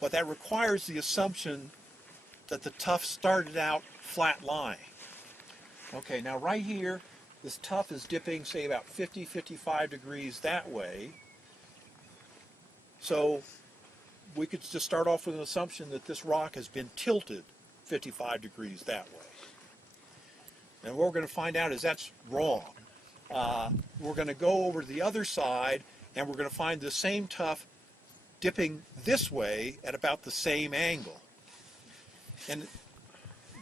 but that requires the assumption that the tuff started out flat lying. Okay, now right here, this tuff is dipping, say, about 50, 55 degrees that way. So we could just start off with an assumption that this rock has been tilted 55 degrees that way. And what we're going to find out is that's wrong. We're going to go over to the other side, and we're going to find the same tuff dipping this way at about the same angle. And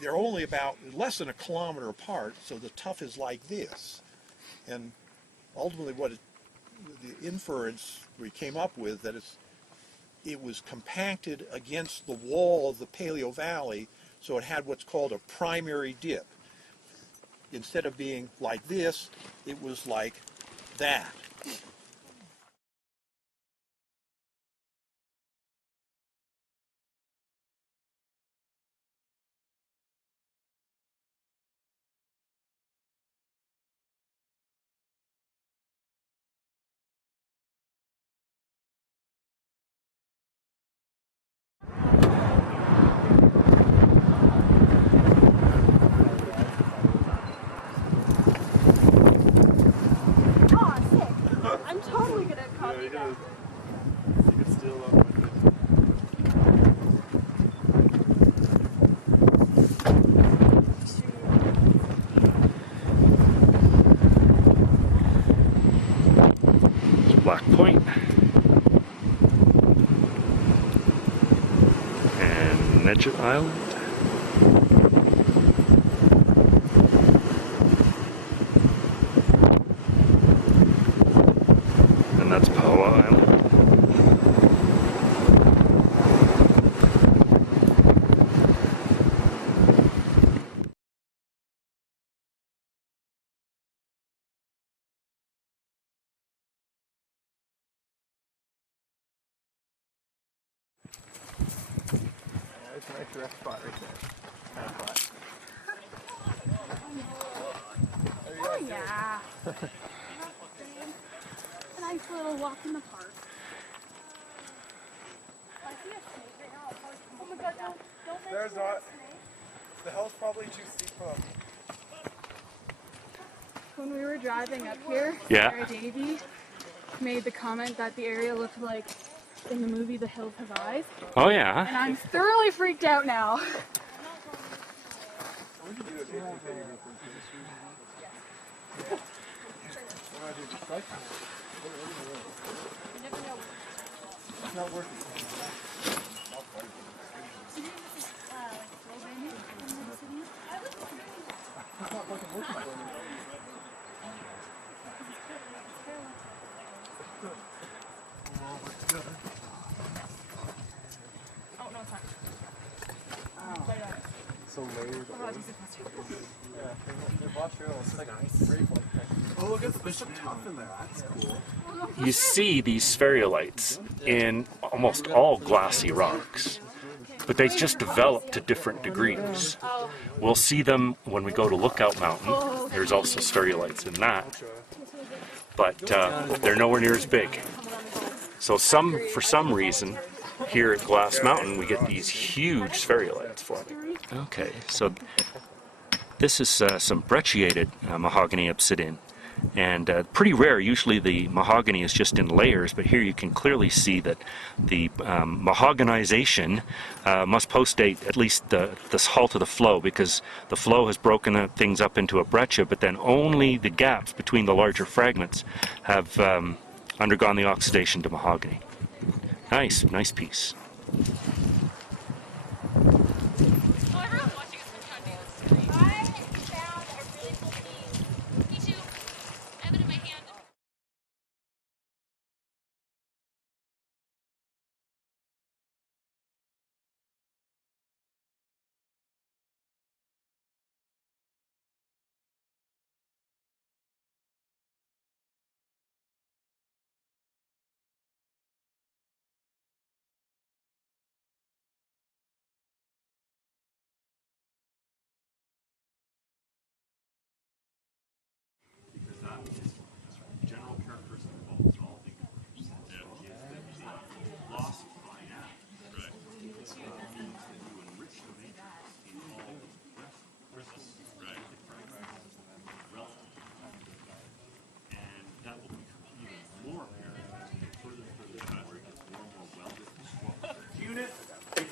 they're only about less than a kilometer apart, so the tuff is like this. And ultimately the inference we came up with, that it was compacted against the wall of the Paleo Valley, so it had what's called a primary dip. Instead of being like this, it was like that. I'm totally gonna copy that. You can steal up with it. Black Point and Nedget Island. And that's Paua Island. It's a nice rest spot right there. Oh yeah. A nice little walk in the park. I see a snake right now. Oh my god, don't There's not. The hill's probably too steep for them. When we were driving up here, Yeah. Sarah Davy made the comment that the area looked like in the movie The Hills Have Eyes. Oh yeah. And I'm thoroughly freaked out now. It's not working. Oh, no, it's not. So layered. Yeah, they're block hills. It's like ice. Oh, look, it's Bishop Tuff in there. That's cool. You see these spherulites in almost all glassy rocks, but they just develop to different degrees. We'll see them when we go to Lookout Mountain. There's also spherulites in that, but they're nowhere near as big. So for some reason, here at Glass Mountain, we get these huge spherulites forming. Okay, so this is some brecciated mahogany obsidian. And pretty rare. Usually the mahogany is just in layers, but here you can clearly see that the mahoganization must postdate at least this halt of the flow, because the flow has broken things up into a breccia, but then only the gaps between the larger fragments have undergone the oxidation to mahogany. Nice piece.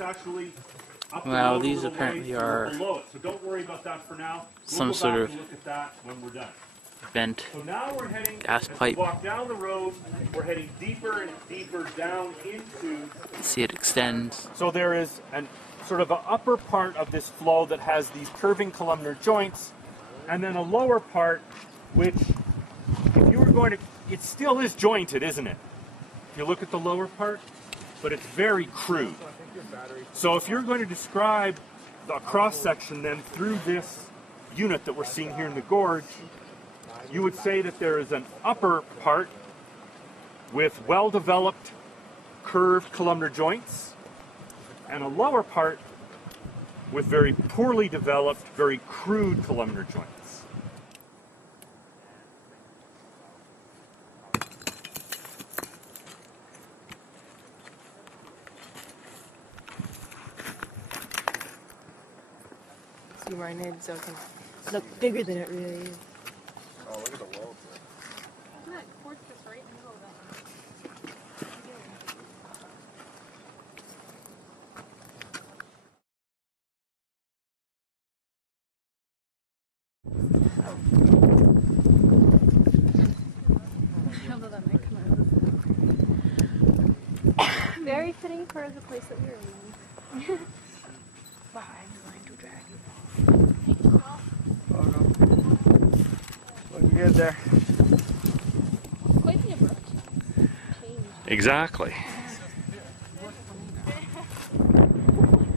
actually up Well, the road a these little apparently ways are below it, so don't worry about that for now. some We'll go sort back of and look at that when we're done. vent So now we're heading, gas as pipe. we walk down the road, we're heading deeper and deeper down into. See, it extends. So there is an sort of an upper part of this flow that has these curving columnar joints, and then a lower part which, if you were going to, it still is jointed, isn't it? If you look at the lower part, but it's very crude. So if you're going to describe the cross section then through this unit that we're seeing here in the gorge, you would say that there is an upper part with well-developed curved columnar joints, and a lower part with very poorly developed, very crude columnar joints. See my head so it can look bigger than it really is. Oh, look at the walls. Isn't that quartz just right in the middle of that? Although that might come out. Very fitting for the place that we're in. Wow, I'm going to drag it. Oh no. Looking good there. Quite the abrupt change. Exactly.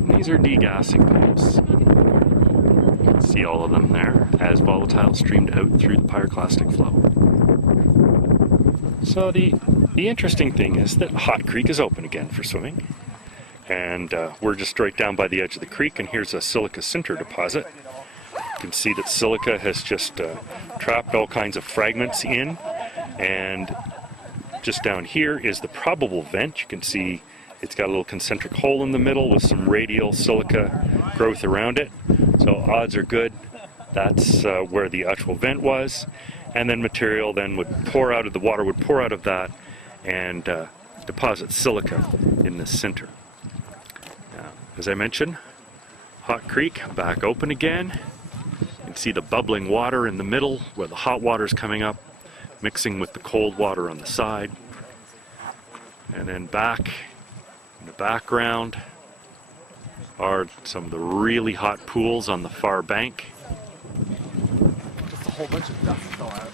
These are degassing pipes. You can see all of them there as volatile streamed out through the pyroclastic flow. So the interesting thing is that Hot Creek is open again for swimming. And we're just right down by the edge of the creek, and here's a silica sinter deposit. You can see that silica has just trapped all kinds of fragments in, and just down here is the probable vent. You can see it's got a little concentric hole in the middle with some radial silica growth around it. So odds are good that's where the actual vent was, and then material then would pour out of the water, would pour out of that and deposit silica in this sinter. As I mentioned, Hot Creek back open again. You can see the bubbling water in the middle where the hot water is coming up, mixing with the cold water on the side. And then back in the background are some of the really hot pools on the far bank. Just a whole bunch of dust fell out.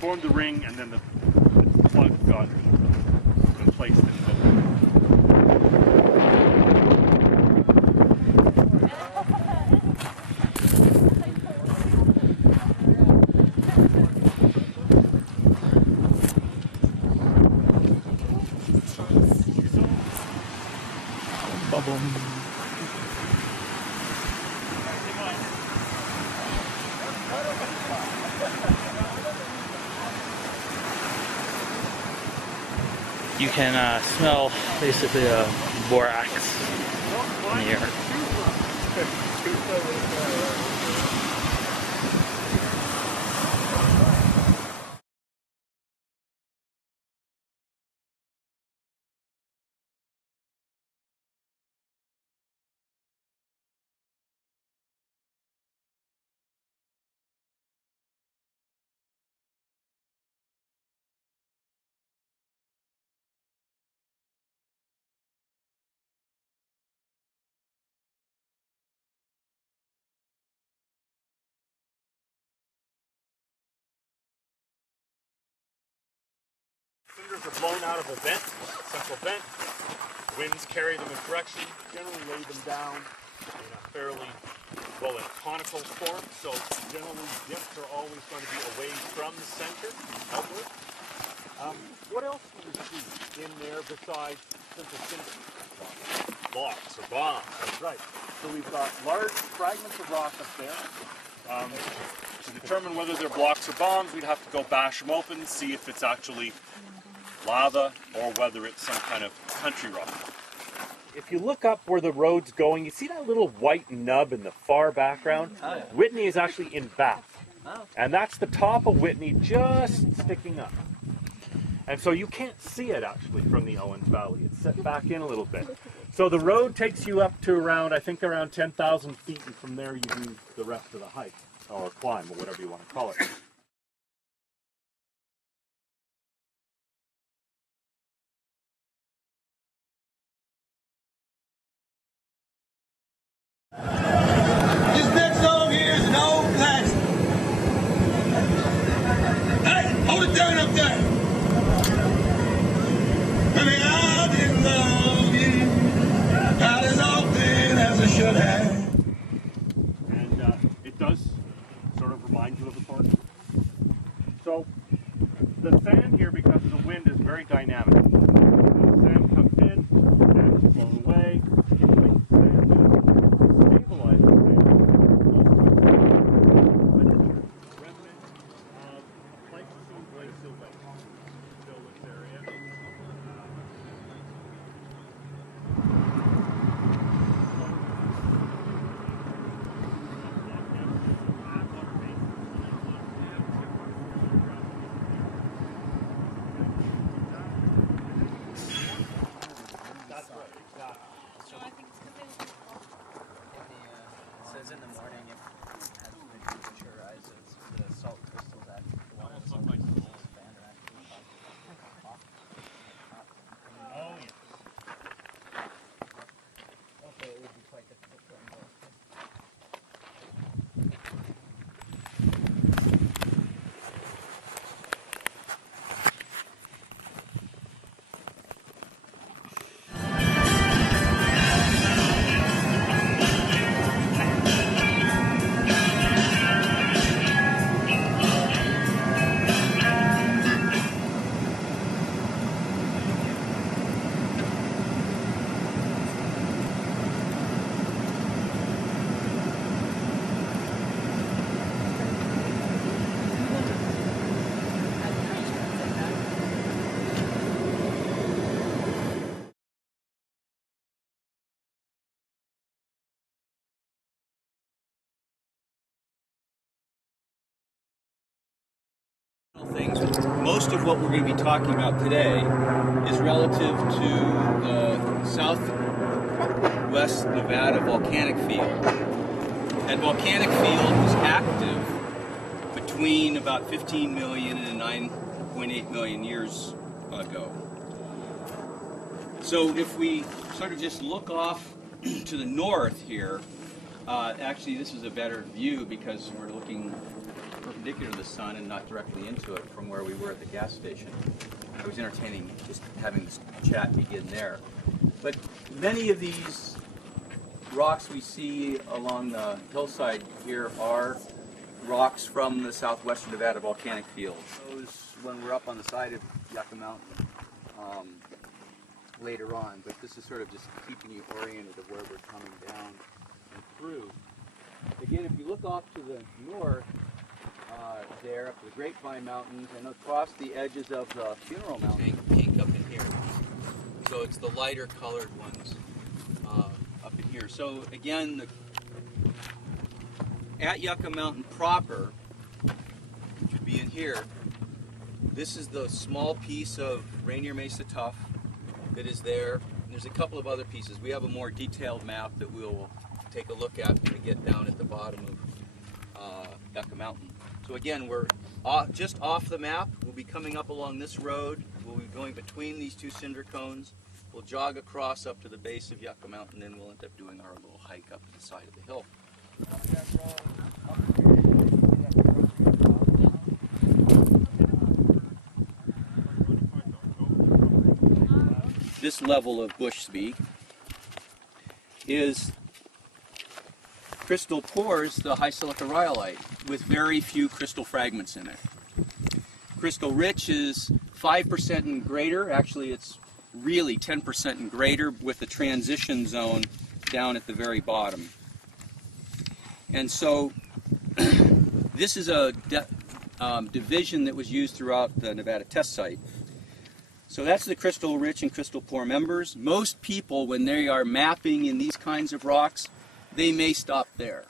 Formed the ring, and then the plug got placed in the middle. Bubble. You can smell basically borax in the air. Cinders are blown out of a vent, central vent. Winds carry them in direction, generally lay them down in a fairly, well, in a conical form, so generally dips are always going to be away from the center, outward. What else do you see in there besides simple cinder blocks or bombs? That's right. So we've got large fragments of rock up there. To determine whether they're blocks or bombs, we'd have to go bash them open and see if it's actually lava or whether it's some kind of country rock. If you look up where the road's going, you see that little white nub in the far background? Oh, yeah. Whitney is actually in back. Oh. And that's the top of Whitney just sticking up. And so you can't see it actually from the Owens Valley. It's set back in a little bit. So the road takes you up to around, I think around 10,000 feet, and from there you do the rest of the hike, or climb, or whatever you want to call it. This next song here is an old classic. Hey, hold it down up there. Baby, I didn't love you not as often as I should have. And it does sort of remind you of a tornado. So the sand here, because of the wind, is very dynamic. The sand comes in, sand is blown away, accumulates sand, stabilizes the sand. Remnant of Pleistocene glacial lake. Still this area. It says in the morning if it has been pressurized, it's the salt crystals that almost look like the old band are actually off. Oh, yes. Also, it would be quite difficult to involve. Things. Most of what we're going to be talking about today is relative to the southwest Nevada volcanic field. That volcanic field was active between about 15 million and 9.8 million years ago. So if we sort of just look off to the north here, actually this is a better view because we're looking perpendicular to the sun and not directly into it from where we were at the gas station. I was entertaining just having this chat begin there. But many of these rocks we see along the hillside here are rocks from the southwestern Nevada volcanic field. Those when we're up on the side of Yucca Mountain later on, but this is sort of just keeping you oriented of where we're coming down and through. Again, if you look off to the north, there up to the Grapevine Mountains and across the edges of the Funeral Mountain. Pink up in here. So it's the lighter colored ones up in here. So again, at Yucca Mountain proper, which would be in here, this is the small piece of Rainier Mesa tuff that is there. And there's a couple of other pieces. We have a more detailed map that we'll take a look at when we get down at the bottom of Yucca Mountain. So again, we're just off the map. We'll be coming up along this road. We'll be going between these two cinder cones. We'll jog across up to the base of Yucca Mountain, and then we'll end up doing our little hike up to the side of the hill. This level of bush speak is crystal pores the high silica rhyolite with very few crystal fragments in it. Crystal rich is 5% and greater. Actually, it's really 10% and greater with the transition zone down at the very bottom. And so this is a division that was used throughout the Nevada test site. So that's the crystal rich and crystal poor members. Most people, when they are mapping in these kinds of rocks, they may stop there,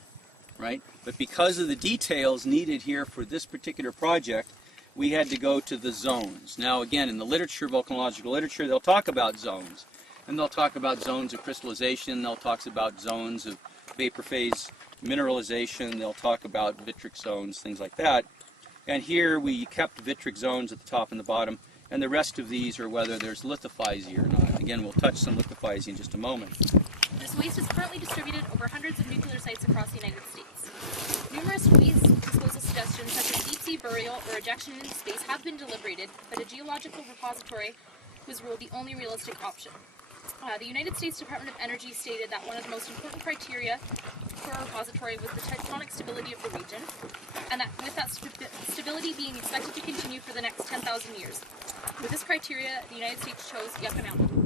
right? But because of the details needed here for this particular project, we had to go to the zones. Now again, in the literature, volcanological literature, they'll talk about zones. And they'll talk about zones of crystallization, they'll talk about zones of vapor phase mineralization, they'll talk about vitric zones, things like that. And here we kept vitric zones at the top and the bottom, and the rest of these are whether there's lithophysi or not. Again, we'll touch some lithophysi in just a moment. This waste is currently distributed over hundreds of nuclear sites across the United States. Numerous waste disposal suggestions such as deep-sea burial or ejection into space have been deliberated, but a geological repository was ruled the only realistic option. The United States Department of Energy stated that one of the most important criteria for a repository was the tectonic stability of the region, and that with that stability being expected to continue for the next 10,000 years. With this criteria, the United States chose Yucca Mountain.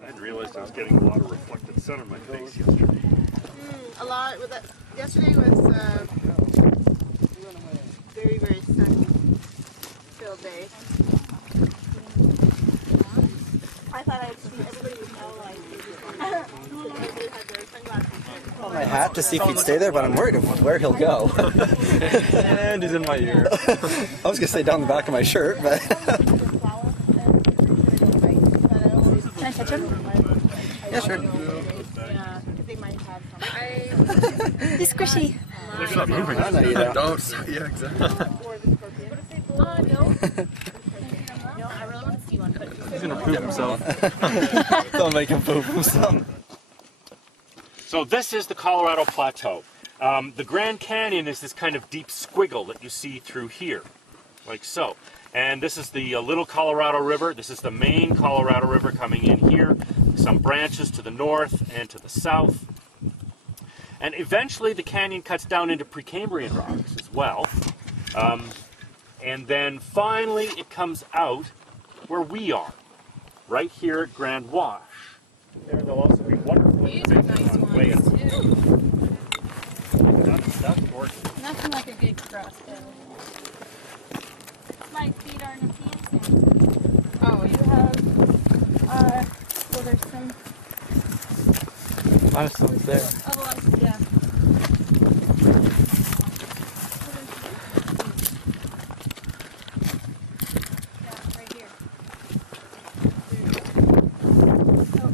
I didn't realize I was getting a lot of reflected sun on my face yesterday. A lot. With that, yesterday was very, very sunny filled day. I thought I'd see everybody would know, like, everybody had their sunglasses on. On my hat to see if he'd stay there, but I'm worried of where he'll go. And he's in my ear. I was gonna say down the back of my shirt, but. Can I touch him? Yeah, sure. Yeah, they might have some. He's squishy. It's not moving. Don't. Yeah, exactly. No. No, I really want to see one, but He's gonna poop himself. Don't make him poop himself. So this is the Colorado Plateau. The Grand Canyon is this kind of deep squiggle that you see through here, like so. And this is the Little Colorado River. This is the main Colorado River coming in here. Some branches to the north and to the south. And eventually the canyon cuts down into Precambrian rocks as well. And then finally it comes out where we are, right here at Grand Wash. There there'll also be wonderful information on the way up. That's gorgeous. Nothing like a big crossbow. My feet are in a pants. Oh, you have, well, there's some. Limestone's there. Oh, yeah. Yeah, right here.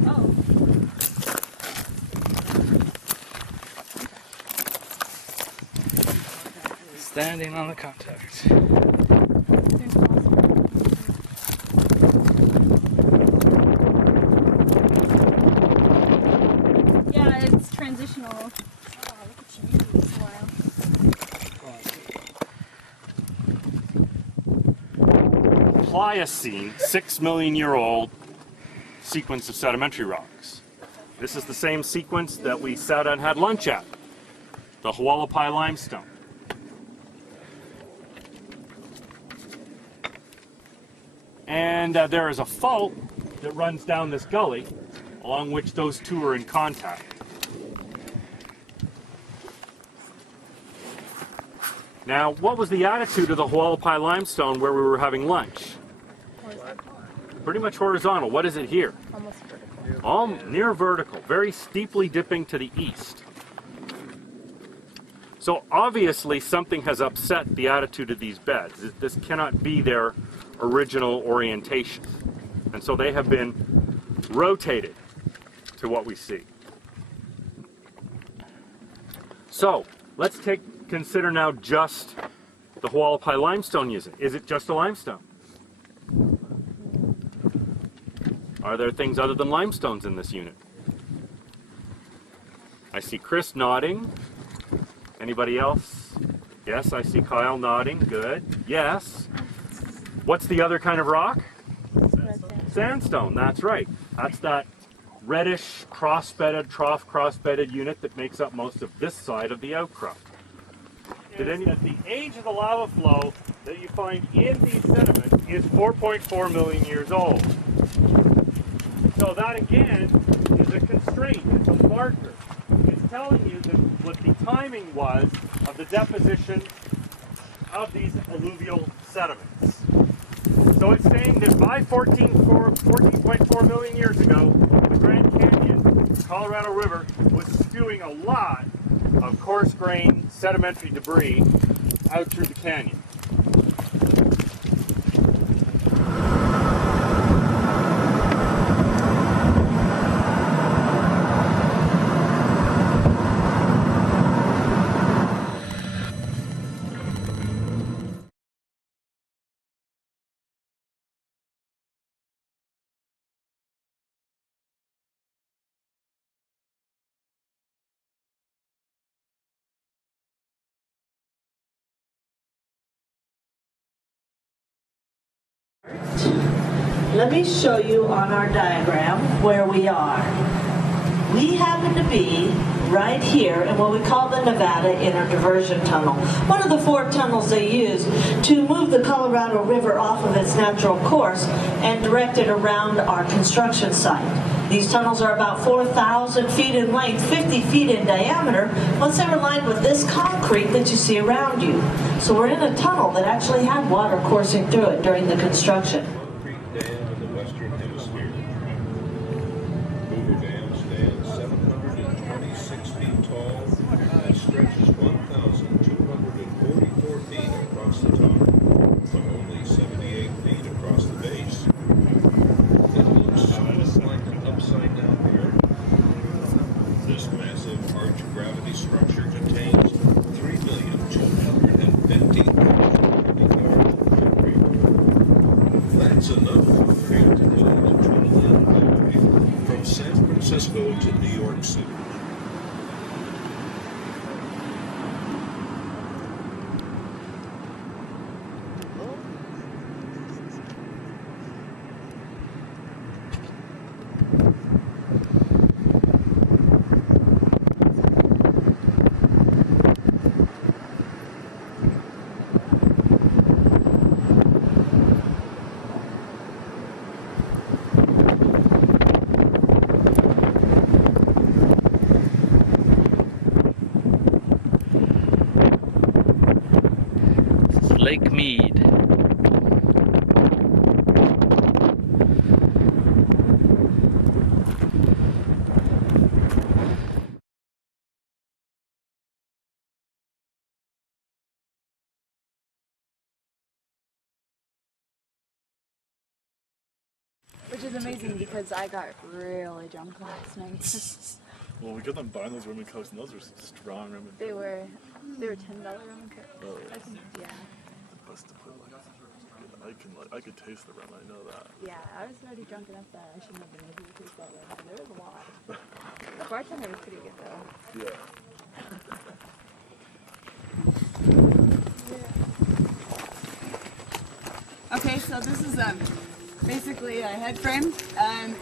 Oh. Standing on the contact. Yeah, it's transitional. Oh, look at you. Wow. Pliocene, 6 million year old sequence of sedimentary rocks. This is the same sequence that we sat and had lunch at, the Hualapai limestone. And there is a fault that runs down this gully along which those two are in contact. Now, what was the attitude of the Hualapai limestone where we were having lunch? Pretty much horizontal. What is it here? almost vertical. All near vertical, very steeply dipping to the east. So obviously something has upset the attitude of these beds. This cannot be their original orientation. And so they have been rotated to what we see. So let's consider now just the Hualapai limestone using. Is it just a limestone? Are there things other than limestones in this unit? I see Chris nodding. Anybody else? Yes, I see Kyle nodding. Good. Yes. What's the other kind of rock? Sandstone, that's right. That's that reddish cross-bedded, trough cross-bedded unit that makes up most of this side of the outcrop. At the age of the lava flow that you find in these sediments is 4.4 million years old. So that again is a constraint, it's a marker. It's telling you that what the timing was of the deposition of these alluvial sediments. So it's saying that by 14.4 million years ago, the Grand Canyon, the Colorado River, was spewing a lot of coarse-grained sedimentary debris out through the canyon. Let me show you on our diagram where we are. We happen to be right here in what we call the Nevada Inner Diversion Tunnel, one of the 4 tunnels they use to move the Colorado River off of its natural course and direct it around our construction site. These tunnels are about 4,000 feet in length, 50 feet in diameter, once they were lined with this concrete that you see around you. So we're in a tunnel that actually had water coursing through it during the construction. Dam in the western hemisphere. Hoover Dam stands 726 feet tall and stretches 1,244 feet across the top, but only 78 feet across the base. It looks somewhat like an upside-down pyramid. This massive arch-gravity structure contains 3,250,000 That's enough to create the Tonopah Highway from San Francisco to New York City. Lake Mead. Which is amazing because I got really drunk last night. Well, we got them buying those rum and cokes, and those were strong rum and They were $10 rum and coke. Oh, I think, yeah. best to put I could taste the rum. I know that. Yeah, I was already drunk enough that I shouldn't have been able to taste that rum. There was a lot. The bartender was pretty good though. Yeah. Okay, so this is basically a head frame, and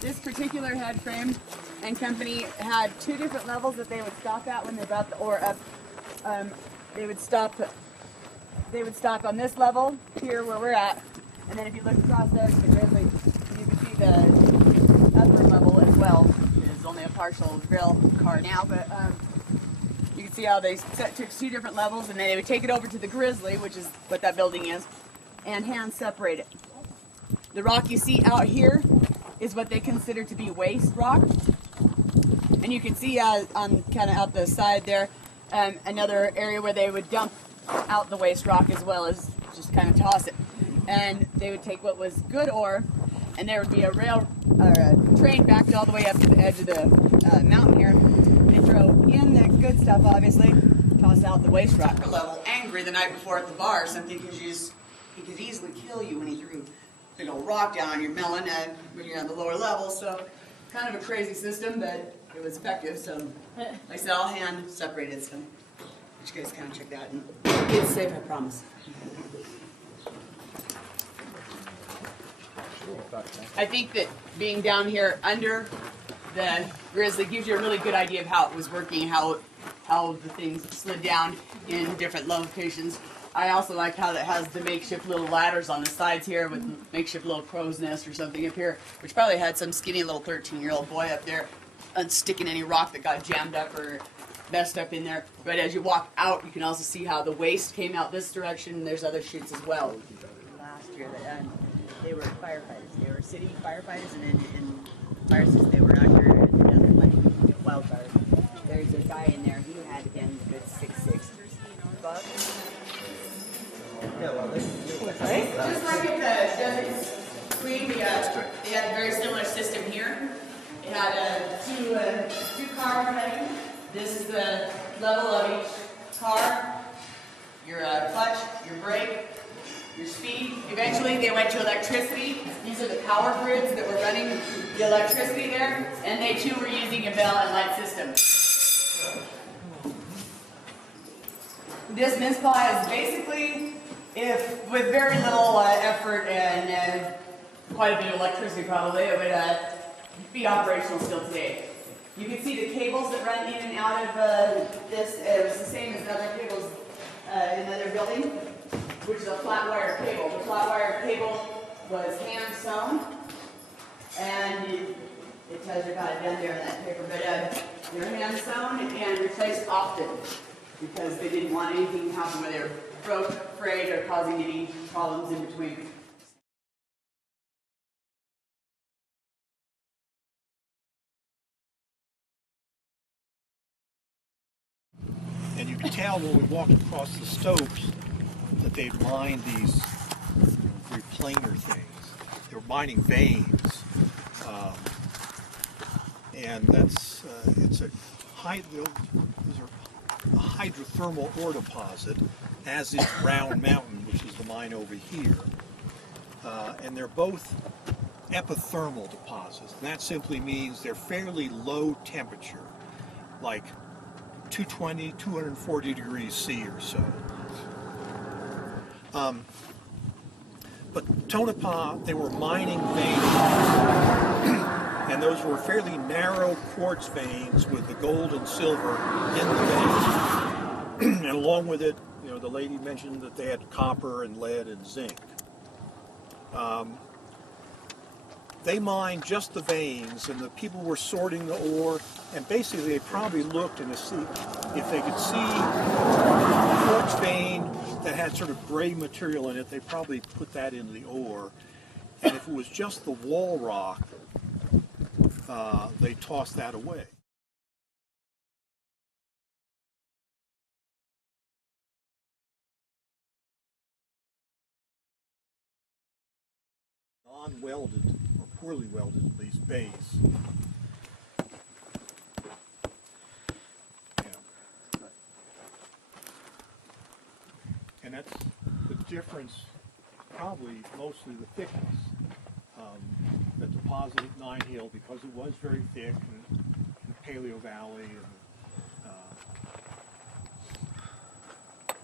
this particular head frame and company had 2 different levels that they would stop at when they brought the ore up. They would stop on this level here where we're at, and then if you look across there to the grizzly, you can see the upper level as well. It's only a partial drill car now, but you can see how they took 2 different levels, and then they would take it over to the grizzly, which is what that building is, and hand separate it. The rock you see out here is what they consider to be waste rock, and you can see on kind of out the side there another area where they would dump out the waste rock as well as just kind of toss it. And they would take what was good ore, and there would be a train backed all the way up to the edge of the mountain here. They'd throw in the good stuff, obviously, toss out the waste rock. Level angry the night before at the bar or something because he could easily kill you when he threw a big old rock down on your melon when you're on the lower level. So kind of a crazy system, but it was effective. So like I said, all hand separated. So you guys kind of check that. And it's safe, I promise. I think that being down here under the grizzly gives you a really good idea of how it was working, how the things slid down in different locations. I also like how it has the makeshift little ladders on the sides here with makeshift little crow's nest or something up here, which probably had some skinny little 13-year-old boy up there unsticking any rock that got jammed up or messed up in there. But as you walk out, you can also see how the waste came out this direction. There's other chutes as well. Last year, they were firefighters. They were city firefighters, and then in fire systems, they were out here like wildfires. There's a guy in there. He had been a good 6'6". Right? Just like at the Desert Queen, they had a very similar system here. It had two car running. This is the level of each car, your clutch, your brake, your speed. Eventually they went to electricity. These are the power grids that were running the electricity there, and they too were using a bell and light system. This mince pie is basically, with very little effort and quite a bit of electricity probably, it would be operational still today. You can see the cables that run in and out of this. It was the same as other cables in another building, which is a flat wire cable. The flat wire cable was hand sewn, and it tells you about it down there in that paper, but they're hand sewn and replaced often because they didn't want anything to happen where they were broke, frayed, or causing any problems in between. And you can tell when we walked across the stopes that they'd mined these very planar things. They were mining veins. And that's, those are a hydrothermal ore deposit, as is Round Mountain, which is the mine over here. And they're both epithermal deposits. And that simply means they're fairly low temperature, like 220, 240 degrees C or so. But Tonopah, they were mining veins, and those were fairly narrow quartz veins with the gold and silver in the veins. And along with it, you know, the lady mentioned that they had copper and lead and zinc. They mined just the veins, and the people were sorting the ore, and basically they probably looked to see if they could see a quartz vein that had sort of gray material in it. They probably put that into the ore, and if it was just the wall rock, they tossed that away. Non-welded, or poorly welded at least, base. Yeah. And that's the difference, probably mostly the thickness. The deposit at Nine Hill, because it was very thick in the Paleo Valley, and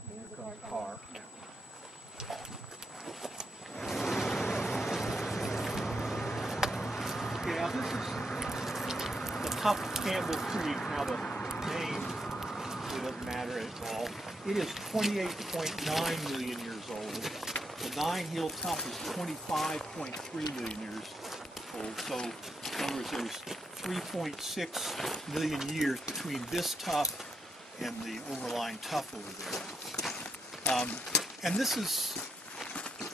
here comes the car. Yeah. Okay, now this is the Tough Campbell Creek. Now the name, it doesn't matter at all. It is 28.9 million years old. The Nine Hill Tuff is 25.3 million years old. So in other words, there's 3.6 million years between this tuff and the overlying tuff over there. And this is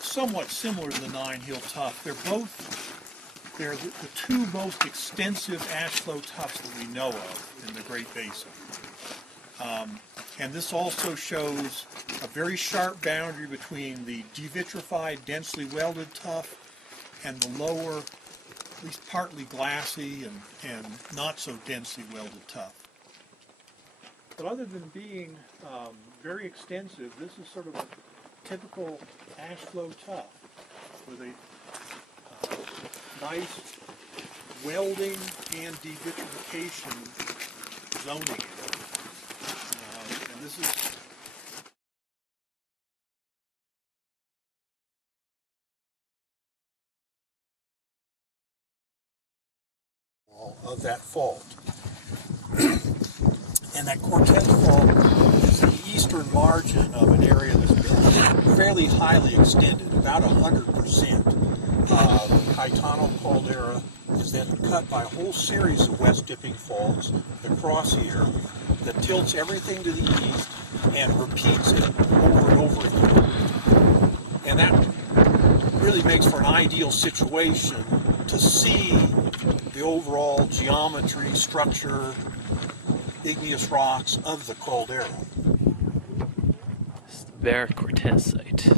somewhat similar to the Nine Hill Tuff. They're the two most extensive ash flow tuffs that we know of in the Great Basin. And this also shows a very sharp boundary between the devitrified, densely welded tuff and the lower, at least partly glassy and not so densely welded tuff. But other than being very extensive, this is sort of a typical ash flow tuff with a nice welding and devitrification zoning. And this is of that fault. And that Cortez Fault is the eastern margin of an area that's been fairly highly extended, about 100%. The Caetano caldera is then cut by a whole series of west dipping faults that cross here, that tilts everything to the east and repeats it over and over again. And that really makes for an ideal situation to see the overall geometry, structure, igneous rocks of the caldera. It's the Bear Cortez site.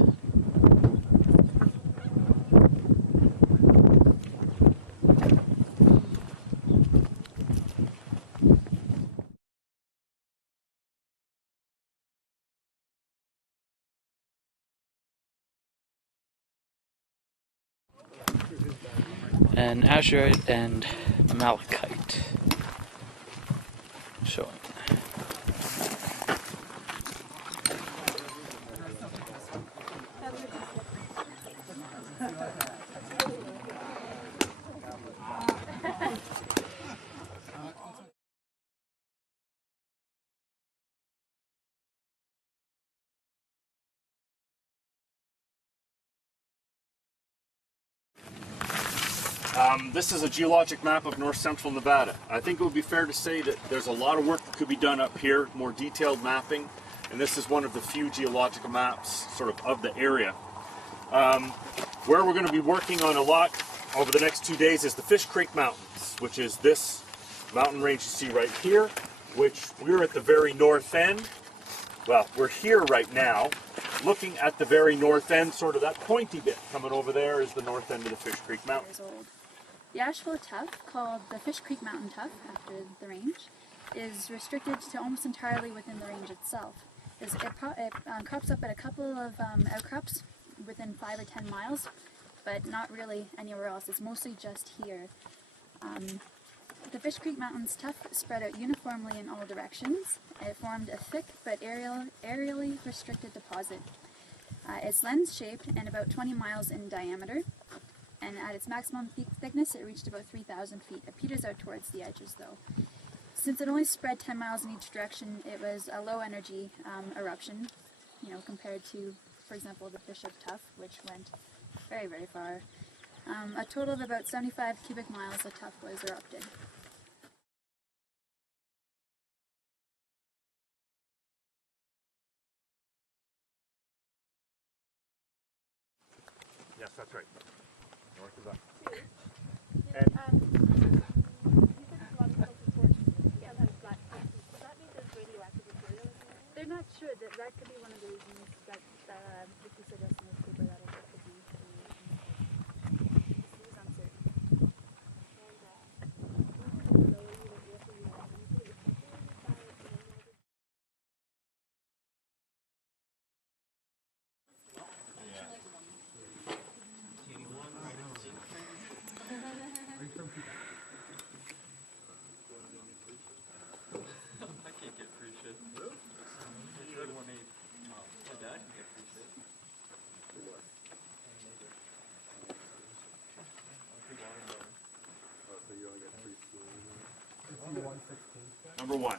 And azurite and malachite showing. This is a geologic map of north central Nevada. I think it would be fair to say that there's a lot of work that could be done up here, more detailed mapping, and this is one of the few geological maps sort of the area. Where we're going to be working on a lot over the next 2 days is the Fish Creek Mountains, which is this mountain range you see right here, which we're at the very north end. Well, we're here right now, looking at the very north end, sort of that pointy bit coming over there is the north end of the Fish Creek Mountains. The ash flow tuff, called the Fish Creek Mountain tuff after the range, is restricted to almost entirely within the range itself. It crops up at a couple of outcrops within 5 or 10 miles, but not really anywhere else. It's mostly just here. The Fish Creek Mountains tuff spread out uniformly in all directions. It formed a thick but aerially restricted deposit. It's lens-shaped and about 20 miles in diameter, and at its maximum peak thickness it reached about 3,000 feet. It peters out towards the edges though. Since it only spread 10 miles in each direction, it was a low energy eruption, compared to, for example, the Bishop Tuff, which went very, very far. A total of about 75 cubic miles of tuff was erupted. Yes, that's right. North of that. They're not sure. That could be one of the reasons that Vicky suggested in this paper that it could be. It's uncertain. Number one.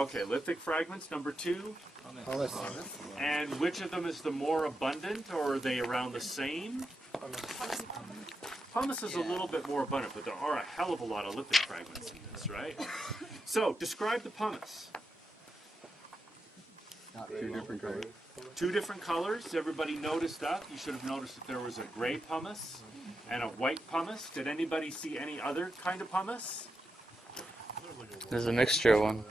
Okay, lithic fragments. Number two. And which of them is the more abundant, or are they around the same? Pumice is a little bit more abundant, but there are a hell of a lot of lithic fragments in this, right? So, describe the pumice. Two different colors. Two different colors. Everybody noticed that. You should have noticed that there was a gray pumice and a white pumice. Did anybody see any other kind of pumice? There's a mixture one.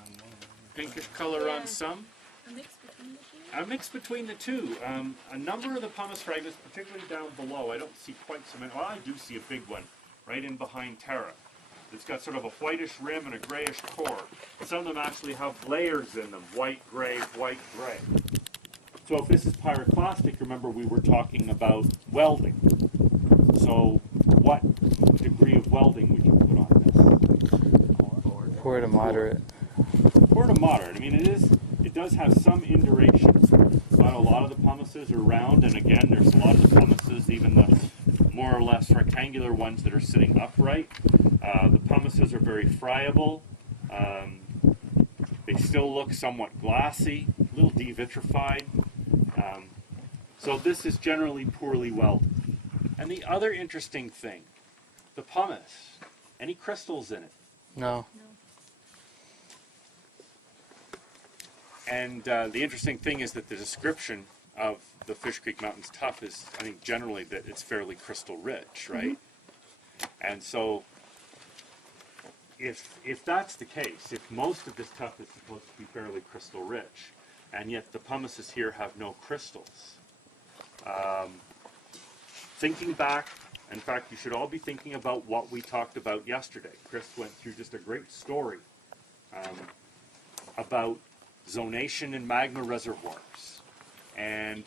Pinkish color on some. A mix between the two? A mix between the two. A number of the pumice fragments, particularly down below, I don't see quite so many. Well, I do see a big one right in behind Tara. It's got sort of a whitish rim and a grayish core. Some of them actually have layers in them, white, gray, white, gray. So if this is pyroclastic, remember we were talking about welding. So what degree of welding would you put on this? Poor to moderate. Poor to moderate. I mean, it does have some indurations, but a lot of the pumices are round, and again, there's a lot of the pumices, even the more or less rectangular ones that are sitting upright. The pumices are very friable. They still look somewhat glassy, a little devitrified. So this is generally poorly welded. And the other interesting thing, the pumice, any crystals in it? No. And the interesting thing is that the description of the Fish Creek Mountains tuff is, I think, generally that it's fairly crystal rich, right? And so, if that's the case, if most of this tuff is supposed to be fairly crystal rich, and yet the pumices here have no crystals, thinking back, in fact, you should all be thinking about what we talked about yesterday. Chris went through just a great story about zonation in magma reservoirs, and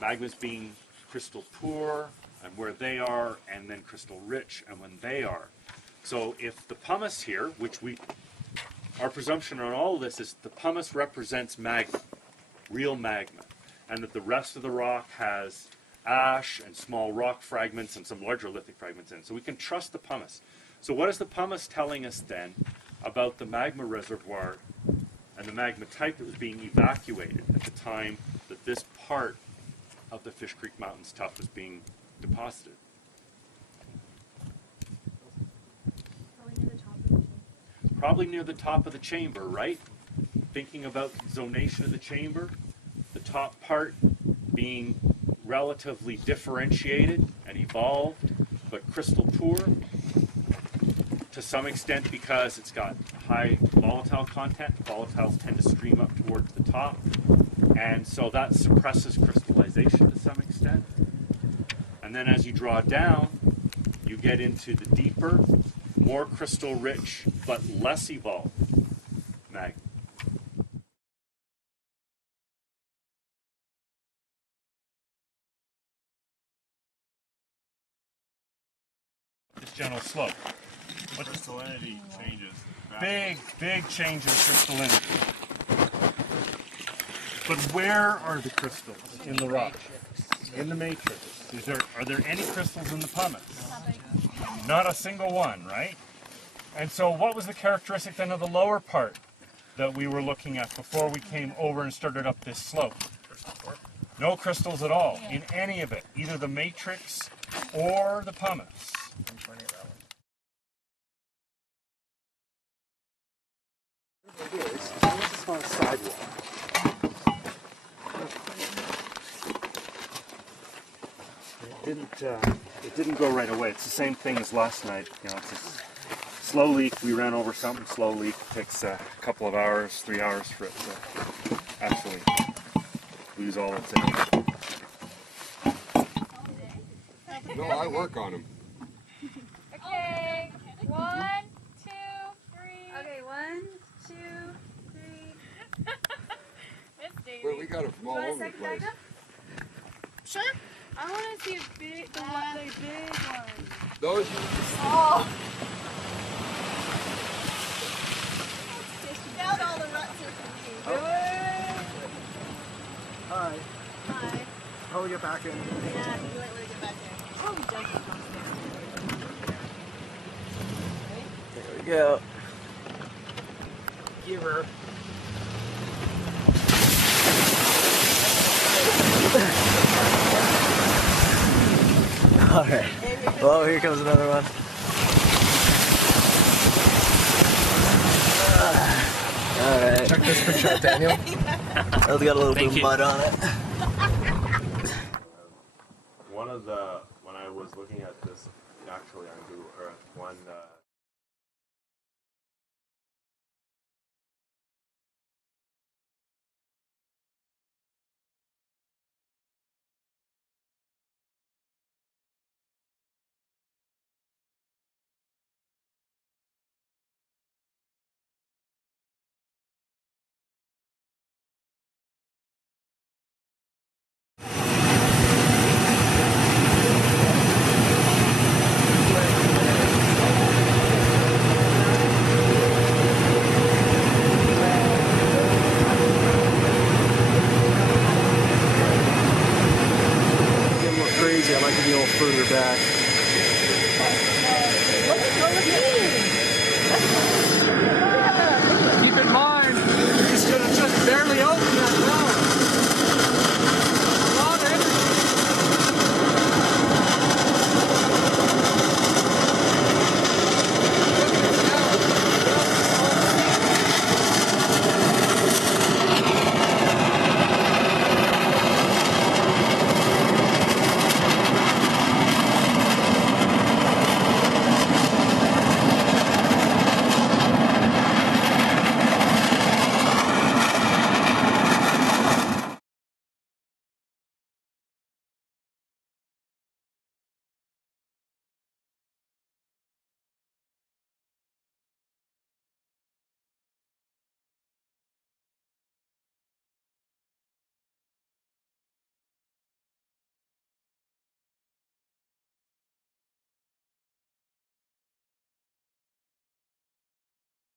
magmas being crystal poor and where they are, and then crystal rich and when they are. So if the pumice here, which our presumption on all of this is the pumice represents magma, real magma, and that the rest of the rock has ash and small rock fragments and some larger lithic fragments in it. So we can trust the pumice. So what is the pumice telling us then about the magma reservoir and the magma type that was being evacuated at the time that this part of the Fish Creek Mountains tuff was being deposited? Probably near the top of the chamber, right? Thinking about zonation of the chamber, the top part being relatively differentiated and evolved, but crystal poor to some extent because it's got high volatile content. Volatiles tend to stream up towards the top, and so that suppresses crystallization to some extent. And then as you draw down, you get into the deeper, more crystal rich, but less evolved magma. This general slope. What the salinity changes? Big change in crystallinity. But where are the crystals in the rock? In the matrix. Are there any crystals in the pumice? Not a single one, right? And so what was the characteristic then of the lower part that we were looking at before we came over and started up this slope? No crystals at all in any of it, either the matrix or the pumice. It's on a sidewalk. It didn't go right away. It's the same thing as last night. You know, it's a slow leak. We ran over something. Slow leak takes a couple of hours, 3 hours for it to actually lose all its energy. No, I work on them. Okay, 1, 2, 3. Okay, 1, 2, 3. Wait, we got it from all over the place. Sure. I want to see a big, the big one. Those? Oh. Now all the ruts are from Hi. Hi. How do we get back in? Yeah, you might want to get back there. Oh, we don't get There we go. Give her. Alright. Well, here comes another one. Alright. Check this picture out, Daniel. It's got a little bit of mud on it. When I was looking at this, actually on Google Earth,